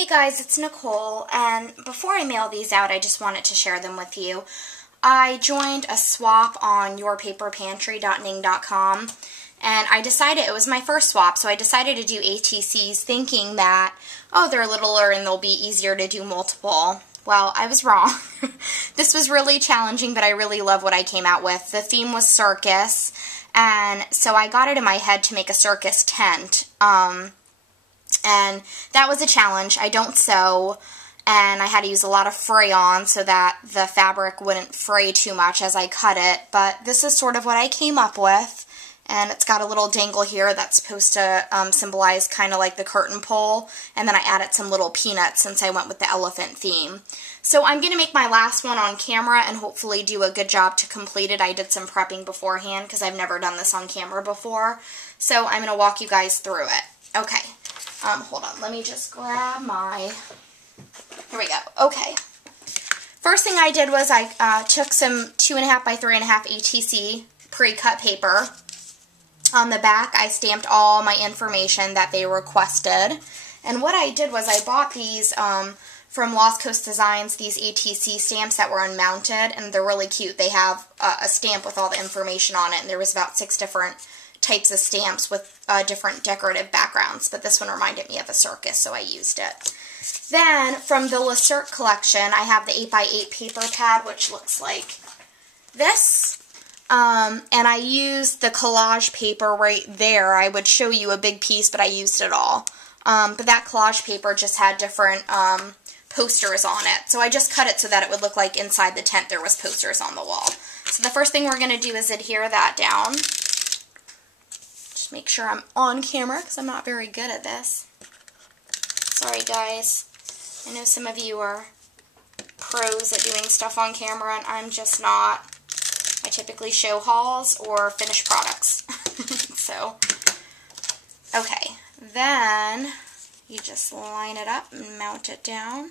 Hey guys, it's Nicole, and before I mail these out, I just wanted to share them with you. I joined a swap on yourpaperpantry.ning.com, and I decided, it was my first swap, so I decided to do ATCs thinking that, oh, they're littler and they'll be easier to do multiple. Well, I was wrong. This was really challenging, but I really love what I came out with. The theme was circus, and so I got it in my head to make a circus tent. And that was a challenge. I don't sew, and I had to use a lot of fray-on so that the fabric wouldn't fray too much as I cut it, but this is sort of what I came up with, and it's got a little dangle here that's supposed to symbolize kind of like the curtain pole, and then I added some little peanuts since I went with the elephant theme. So I'm going to make my last one on camera and hopefully do a good job to complete it. I did some prepping beforehand because I've never done this on camera before, so I'm going to walk you guys through it. Okay. Hold on, let me just grab my, here we go, okay. First thing I did was I took some 2.5 by 3.5 ATC pre-cut paper. On the back, I stamped all my information that they requested. And what I did was I bought these from Lost Coast Designs, these ATC stamps that were unmounted, and they're really cute. They have a stamp with all the information on it, and there was about 6 different types of stamps with different decorative backgrounds, but this one reminded me of a circus, so I used it. Then, from the Le Cirque collection, I have the 8x8 paper pad, which looks like this, and I used the collage paper right there. I would show you a big piece, but I used it all. But that collage paper just had different posters on it, so I just cut it so that it would look like inside the tent there was posters on the wall. So the first thing we're going to do is adhere that down. Make sure I'm on camera because I'm not very good at this. Sorry guys. I know some of you are pros at doing stuff on camera and I'm just not. I typically show hauls or finished products. So, okay. Then you just line it up and mount it down.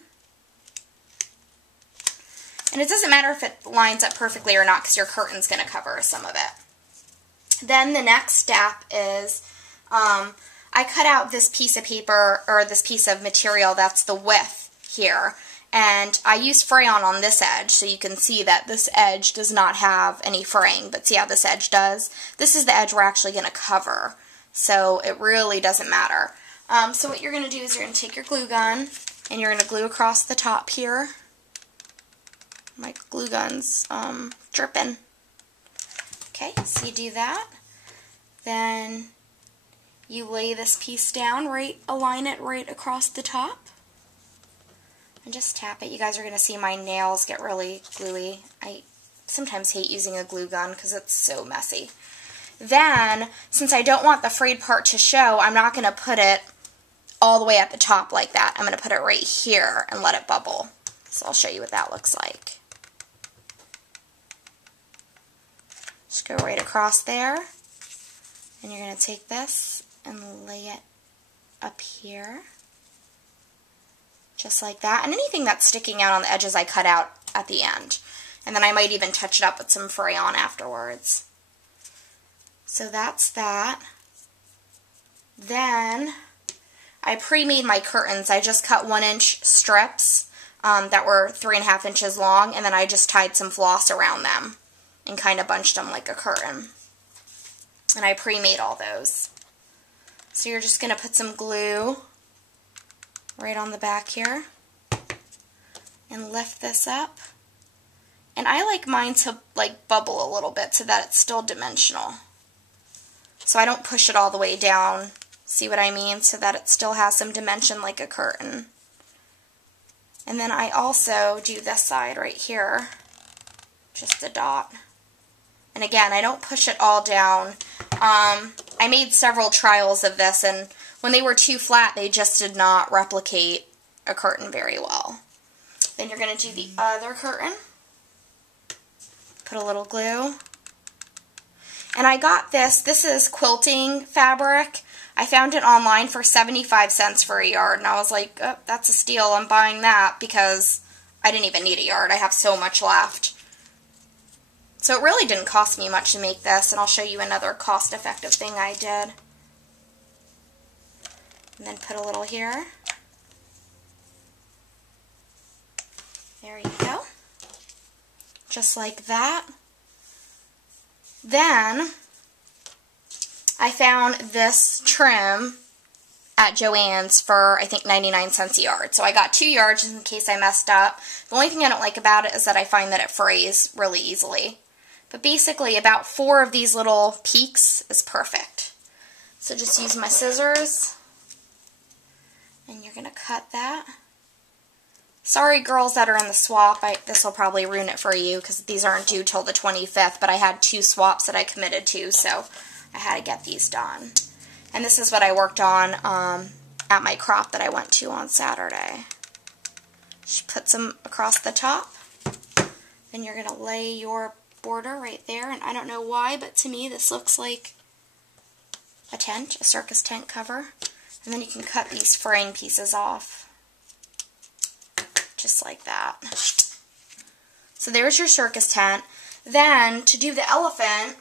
And it doesn't matter if it lines up perfectly or not because your curtain's going to cover some of it. Then the next step is I cut out this piece of paper, or this piece of material that's the width here, and I used fray-on on this edge, so you can see that this edge does not have any fraying, but see how this edge does? This is the edge we're actually going to cover, so it really doesn't matter. So what you're going to do is you're going to take your glue gun, and you're going to glue across the top here. My glue gun's dripping. Okay, so you do that, then you lay this piece down, align it right across the top, and just tap it. You guys are going to see my nails get really gluey. I sometimes hate using a glue gun because it's so messy. Then, since I don't want the frayed part to show, I'm not going to put it all the way at the top like that. I'm going to put it right here and let it bubble. So I'll show you what that looks like. Just go right across there, and you're going to take this and lay it up here, just like that. And anything that's sticking out on the edges I cut out at the end. And then I might even touch it up with some fray-on afterwards. So that's that. Then I pre-made my curtains. I just cut 1-inch strips that were 3.5 inches long, and then I just tied some floss around them and kind of bunched them like a curtain. And I pre-made all those. So you're just going to put some glue right on the back here and lift this up. And I like mine to like bubble a little bit so that it's still dimensional. So I don't push it all the way down, see what I mean? So that it still has some dimension like a curtain. And then I also do this side right here, just a dot. And again, I don't push it all down. I made several trials of this, and when they were too flat, they just did not replicate a curtain very well. Then you're going to do the other curtain. Put a little glue. And I got this. This is quilting fabric. I found it online for 75 cents for a yard, and I was like, oh, that's a steal. I'm buying that because I didn't even need a yard. I have so much left. So it really didn't cost me much to make this, and I'll show you another cost-effective thing I did. And then put a little here. There you go. Just like that. Then I found this trim at Joann's for, I think, 99 cents a yard. So I got 2 yards just in case I messed up. The only thing I don't like about it is that I find that it frays really easily. But basically, about 4 of these little peaks is perfect. So just use my scissors, and you're going to cut that. Sorry, girls that are in the swap, this will probably ruin it for you because these aren't due till the 25th, but I had 2 swaps that I committed to, so I had to get these done. And this is what I worked on at my crop that I went to on Saturday. Just put some across the top. Then you're going to lay your border right there, and I don't know why, but to me this looks like a tent, a circus tent cover. And then you can cut these fraying pieces off. Just like that. So there's your circus tent. Then, to do the elephant,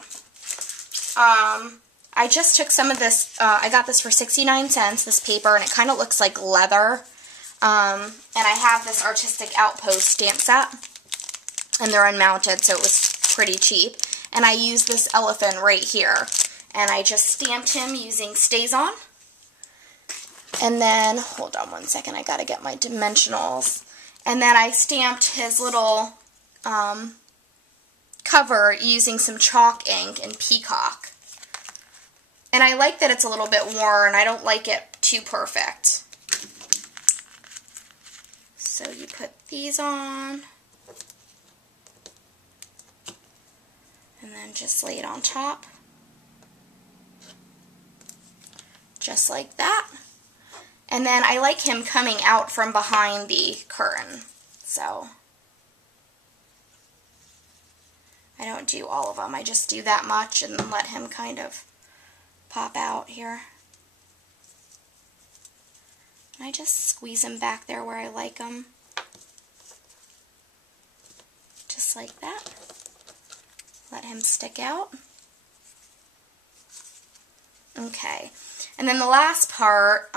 I just took some of this, I got this for 69 cents, this paper, and it kind of looks like leather. And I have this Artistic Outpost stamp set, and they're unmounted, so it was pretty cheap. And I used this elephant right here, and I just stamped him using Stay-On. And then, hold on one second, I gotta get my dimensionals. And then I stamped his little cover using some chalk ink and Peacock. And I like that it's a little bit worn. I don't like it too perfect. So you put these on. And then just lay it on top. Just like that. And then I like him coming out from behind the curtain. So I don't do all of them. I just do that much and then let him kind of pop out here. I just squeeze him back there where I like him. Just like that. Let him stick out. Okay. And then the last part,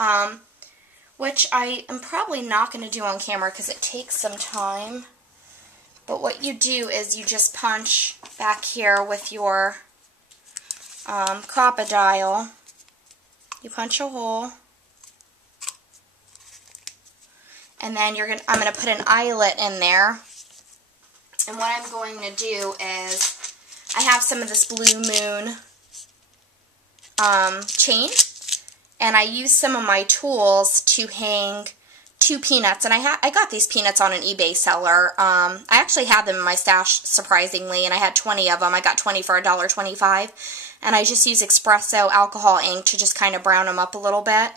which I am probably not going to do on camera because it takes some time. But what you do is you just punch back here with your Crocodile. You punch a hole. And then I'm going to put an eyelet in there. And what I'm going to do is, I have some of this Blue Moon chain. And I used some of my tools to hang 2 peanuts, and I got these peanuts on an eBay seller. I actually had them in my stash, surprisingly, and I had 20 of them. I got 20 for $1.25, and I just use espresso alcohol ink to just kind of brown them up a little bit.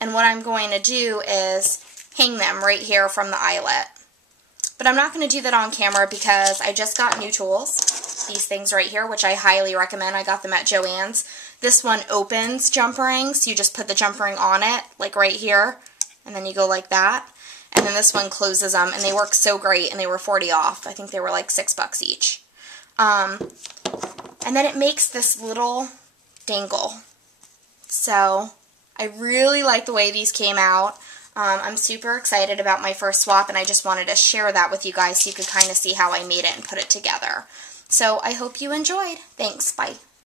And what I'm going to do is hang them right here from the eyelet. But I'm not going to do that on camera because I just got new tools, these things right here, which I highly recommend. I got them at Joann's. This one opens jump rings. You just put the jump ring on it, like right here, and then you go like that. And then this one closes them, and they work so great, and they were 40 off. I think they were like $6 each. And then it makes this little dangle. So I really like the way these came out. I'm super excited about my first swap, and I just wanted to share that with you guys so you could kind of see how I made it and put it together. So I hope you enjoyed. Thanks. Bye.